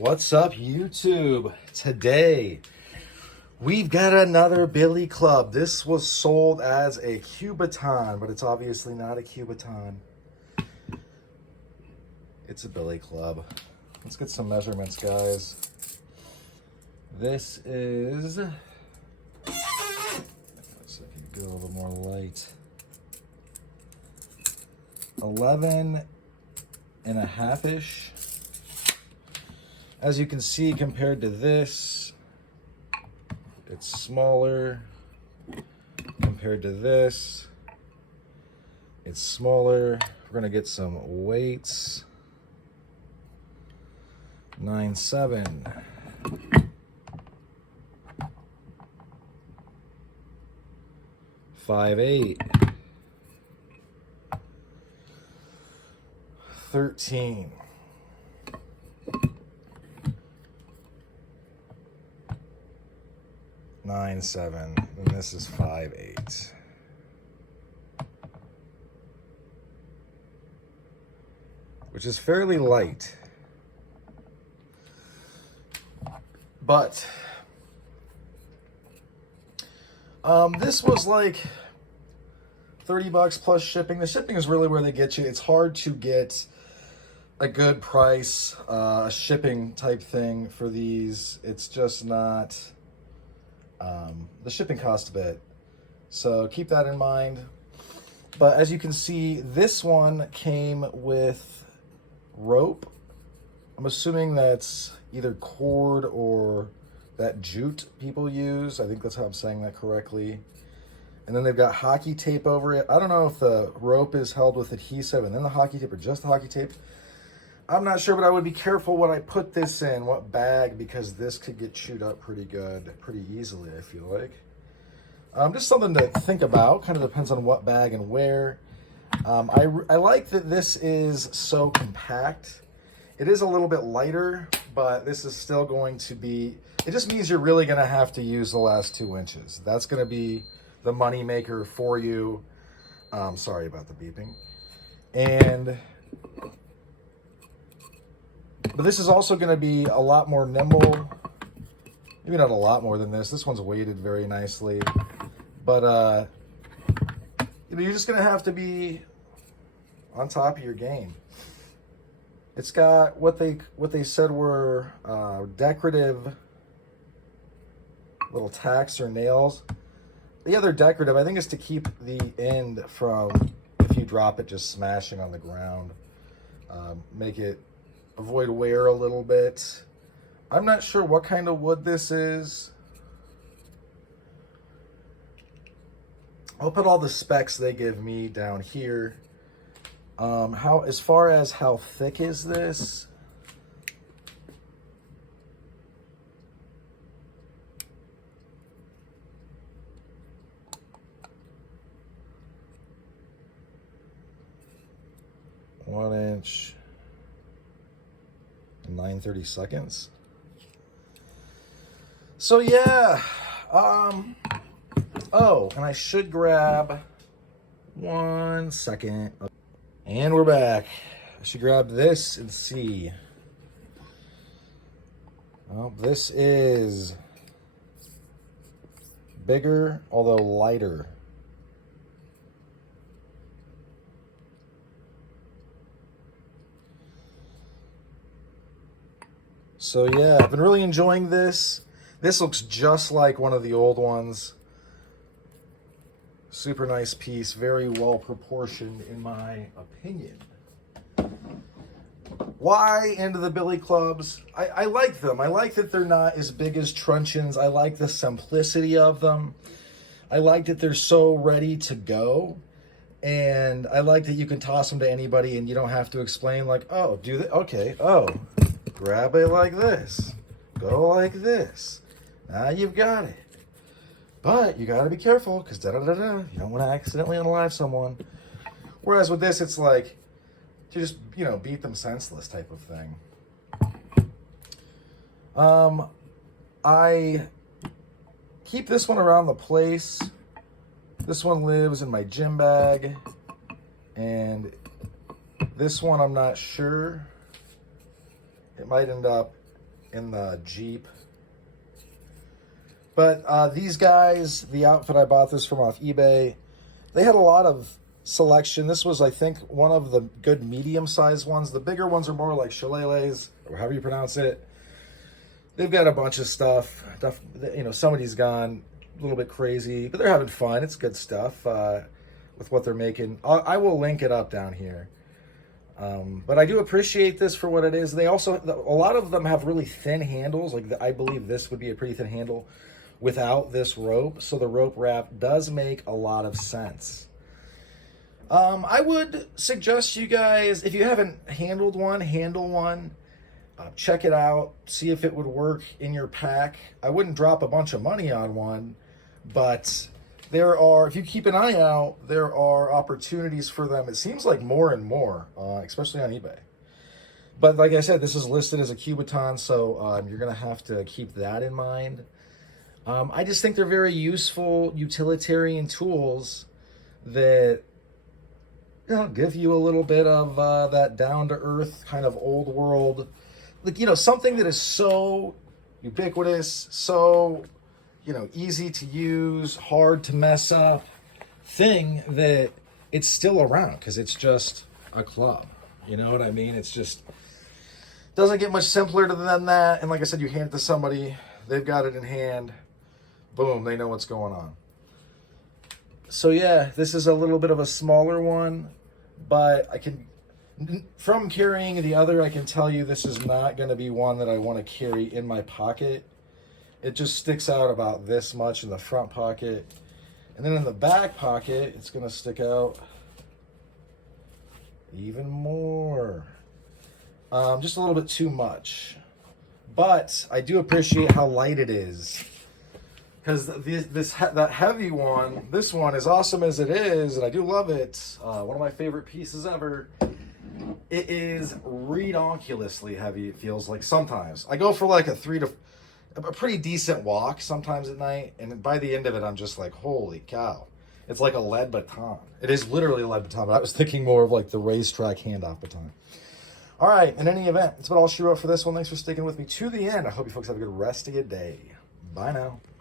What's up, YouTube? Today, we've got another Billy Club. This was sold as a Cubiton, but it's obviously not a Cubiton. It's a Billy Club. Let's get some measurements, guys. This is... Let's see if I can get a little more light. 11 and a half-ish. As you can see, compared to this, it's smaller. Compared to this, it's smaller. We're gonna get some weights. 9.7. 5.8. 13. 9.7, and this is 5.8. Which is fairly light. But this was like 30 bucks plus shipping. The shipping is really where they get you. It's hard to get a good price, shipping type thing for these. It's just not... the shipping costs a bit, so keep that in mind. But as you can see, this one came with rope. I'm assuming that's either cord or that jute people use. I think that's how I'm saying that correctly. And then they've got hockey tape over it. I don't know if the rope is held with adhesive and then the hockey tape or just the hockey tape. I'm not sure, but I would be careful what I put this in, what bag, because this could get chewed up pretty good, pretty easily, I feel like. Just something to think about. Kind of depends on what bag and where. I like that this is so compact. It is a little bit lighter, but this is still going to be... It just means you're really going to have to use the last 2 inches. That's going to be the money maker for you. Sorry about the beeping. But this is also going to be a lot more nimble. Maybe not a lot more than this. This one's weighted very nicely. But, you're just going to have to be on top of your game. It's got what they said were decorative little tacks or nails. Yeah, they're decorative. I think it's to keep the end from, if you drop it, just smashing on the ground. Make it avoid wear a little bit. I'm not sure what kind of wood this is. I'll put all the specs they give me down here. As far as how thick is this? One inch. 9/32. So yeah, oh, and I should grab 1 second, and we're back. I should grab this and see. Well, this is bigger, although lighter. So yeah, I've been really enjoying this. This looks just like one of the old ones. Super nice piece, very well proportioned in my opinion. Why into the Billy Clubs? I like them. I like that they're not as big as truncheons. I like the simplicity of them. I like that they're so ready to go. And I like that you can toss them to anybody and you don't have to explain like, oh, do that, okay, oh. Grab it like this. Go like this. Now you've got it. But you got to be careful because da-da-da-da. You don't want to accidentally unalive someone. Whereas with this, it's like to just, beat them senseless type of thing. I keep this one around the place. This one lives in my gym bag. And this one, I'm not sure. It might end up in the Jeep. But these guys, the outfit I bought this from off eBay, they had a lot of selection. This was, I think, one of the good medium-sized ones. The bigger ones are more like shillelaghs, or however you pronounce it. They've got a bunch of stuff. You know, somebody's gone a little bit crazy, but they're having fun. It's good stuff with what they're making. I will link it up down here. But I do appreciate this for what it is. They also, a lot of them have really thin handles. Like I believe this would be a pretty thin handle without this rope. So the rope wrap does make a lot of sense. I would suggest you guys, if you haven't handled one, handle one. Check it out. See if it would work in your pack. I wouldn't drop a bunch of money on one, but there are, if you keep an eye out, there are opportunities for them. It seems like more and more, especially on eBay. But like I said, this is listed as a Kubotan, so you're going to have to keep that in mind. I just think they're very useful utilitarian tools that, you know, give you a little bit of that down-to-earth kind of old world, like, you know, something that is so ubiquitous, so, you know, easy to use, hard to mess up thing that it's still around because it's just a club. You know what I mean? It's just doesn't get much simpler than that. And like I said, you hand it to somebody, they've got it in hand, boom, they know what's going on. So yeah, this is a little bit of a smaller one, but I can, from carrying the other, I can tell you this is not going to be one that I want to carry in my pocket. It just sticks out about this much in the front pocket. And then in the back pocket, it's going to stick out even more. Just a little bit too much. But I do appreciate how light it is. Because that heavy one, this one, as awesome as it is, and I do love it, one of my favorite pieces ever, it is redonkulously heavy, it feels like sometimes. I go for like a pretty decent walk sometimes at night, and by the end of it, I'm just like, holy cow. It's like a lead baton. It is literally a lead baton, but I was thinking more of like the racetrack handoff baton. All right, in any event, that's about all she wrote for this one. Thanks for sticking with me to the end. I hope you folks have a good rest of your day. Bye now.